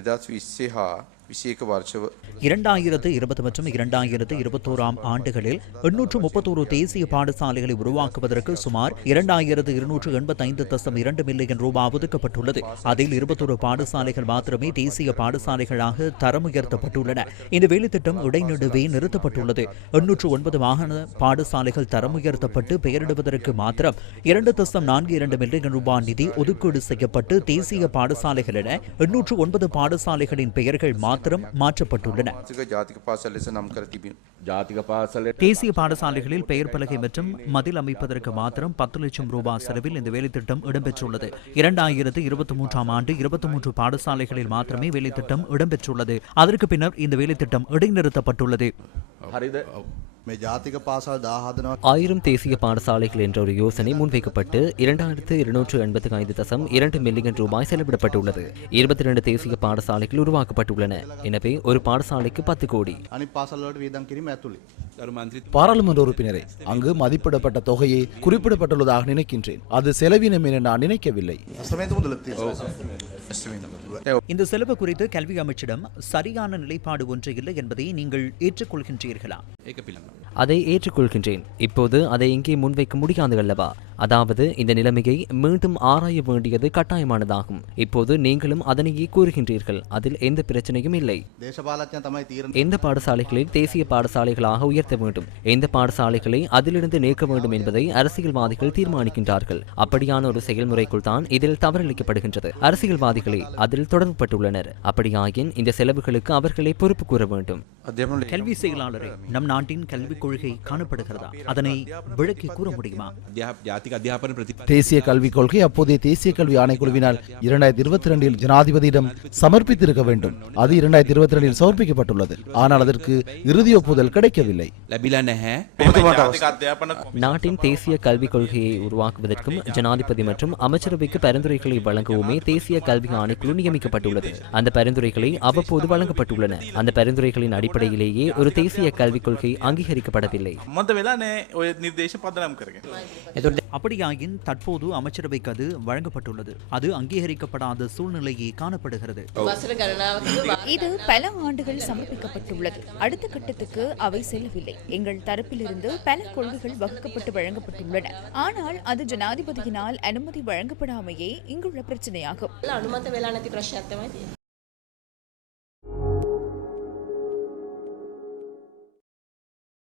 that we see her இரண்டாயிரத்து இருபது மற்றும் இரண்டாயிரத்து இருபத்தோராம் ஆண்டுகளில் எண்ணூற்று முப்பத்தோரு தேசிய பாடசாலைகளை உருவாக்குவதற்கு சுமார் இரண்டாயிரத்து இருநூற்று எண்பத்தைந்து தசம் இரண்டு மில்லியன் ரூபாய் ஒதுக்கப்பட்டுள்ளது. அதில் இருபத்தொரு பாடசாலைகள் மாத்திரமே தேசிய பாடசாலைகளாக தரம் உயர்த்தப்பட்டுள்ளன இந்த வேலைத்திட்டம் இடைநடுவே நிறுத்தப்பட்டுள்ளது. எண்ணூற்று ஒன்பது வாகன பாடசாலைகள் தரம் உயர்த்தப்பட்டு பெயரிடுவதற்கு மாத்திரம் இரண்டு தசம் நான்கு இரண்டு மில்லியன் ரூபாய் நிதி ஒதுக்கீடு செய்யப்பட்டு தேசிய பாடசாலைகள் என எண்ணூற்று ஒன்பது பாடசாலைகளின் பெயர்கள் மாத்திரம் மாத்திரம் மாற்றப்பட்டுள்ளன. தேசிய பாடசாலைகளில் பெயர் பலகை மற்றும் மதில் அமைப்பதற்கு மாத்திரம் பத்து லட்சம் ரூபாய் செலவில் இந்த வேலைத்திட்டம் இடம்பெற்றுள்ளது. இரண்டாயிரத்து இருபத்தி மூன்றாம் ஆண்டு இருபத்தி மூன்று பாடசாலைகளில் மாத்திரமே வேலைத்திட்டம் இடம்பெற்றுள்ளது. அதற்கு பின்னர் இந்த வேலைத்திட்டம் இடைநிறுத்தப்பட்டுள்ளது. මේ ජාතික පාසල් දාහදනවා ஆயிரம் தேசிய பாடசாலைகள் என்ற ஒரு யோசனை முன்வைக்கப்பட்டு இரண்டாயிரத்து இருநூற்று எண்பத்தி ஐந்து தசம் இரண்டு மில்லியன் ரூபாய் செலவிடப்பட்டுள்ளது இருபத்தி இரண்டு தேசிய பாடசாலைகள் உருவாக்கப்பட்டுள்ளன எனவே ஒரு பாடசாலைக்கு பத்து கோடி අනි පාසල්ලට වියදම් කිරීම ඇතුළේ. பாராளுமன்ற உறுப்பினரே அங்கு மதிப்பிடப்பட்ட தொகையை குறிப்பிடப்பட்டுள்ளதாக நினைக்கின்றேன் அது செலவினம் என நான் நினைக்கவில்லை අස්තමේත මුදලත් තියෙනවා. கூறியுள்ளார் இந்த செலவு குறித்து கல்வி அமைச்சிடம் சரியான நிலைப்பாடு ஒன்று இல்லை என்பதை நீங்கள் ஏற்றுக்கொள்கின்றீர்களா? அதை ஏற்றுக்கொள்கின்றேன். இப்போது அதை இங்கே முன்வைக்க முடியாது அல்லவா? அதாவது இந்த நிலைமையை மீண்டும் ஆராய வேண்டியது கட்டாயமானதாகும். இப்போது நீங்களும் அதனையே கூறுகின்றீர்கள். அதில் எந்த பிரச்சனையும் இல்லை. எந்த பாடசாலைகளில் தேசிய பாடசாலைகளாக உயர்த்த வேண்டும்? எந்த பாடசாலைகளை அதிலிருந்து நீக்க வேண்டும் என்பதை அரசியல்வாதிகள் தீர்மானிக்கின்றார்கள். அப்படியான ஒரு செயல்முறைக்குள் தான் இதில் தவறளிக்கப்படுகின்றது அரசியல்வாதிகளே அதில் தொடங்கப்பட்டுள்ளனர் அப்படியாயின் இந்த செலவுகளுக்கு அவர்களை பொறுப்பு கூற வேண்டும். கல்வி செயலாளரை நம் நாட்டின் கல்விக் கொள்கை காணப்படுகிறதா? அதனை விளக்கி கூற முடியுமா? தேசிய கல்விக் கொள்கை அப்போதைய தேசிய கல்வி ஆணைக்குழுவினால் இரண்டாயிரத்தி இருபத்தி ரெண்டில் ஜனாதிபதியிடம் சமர்ப்பித்திருக்க வேண்டும். அது இரண்டாயிரத்தி இருபத்தி ரெண்டில் சமர்ப்பிக்கப்பட்டுள்ளது. ஆனால் அதற்கு இறுதி ஒப்புதல் கிடைக்கவில்லை. நாட்டின் தேசிய கல்விக் கொள்கையை உருவாக்குவதற்கும் ஜனாதிபதி மற்றும் அமைச்சரவைக்கு பரிந்துரைகளை வழங்கவுமே தேசிய கல்வி ஆணைக்குழு நியமிக்கப்பட்டுள்ளது. அந்த பரிந்துரைகளை அவ்வப்போது வழங்கப்பட்டுள்ளன. அந்த பரிந்துரைகளின் அடிப்படையில் அடிப்படையிலேயே ஒரு தேசிய கல்விக் கொள்கை அங்கீகரிக்கப்படவில்லை. அப்படியாயின் தற்போது அமைச்சரவைக்கு அது வழங்கப்பட்டுள்ளது. அது அங்கீகரிக்கப்படாத சூழ்நிலையே காணப்படுகிறது. இது பல ஆண்டுகள் சமர்ப்பிக்கப்பட்டுள்ளது. அடுத்த கட்டத்துக்கு அவை செல்லவில்லை. எங்கள் தரப்பிலிருந்து பல கொள்கைகள் வகுக்கப்பட்டு வழங்கப்பட்டுள்ளன. ஆனால் அது ஜனாதிபதியினால் அனுமதி வழங்கப்படாமையே இங்குள்ள பிரச்சனையாகும்.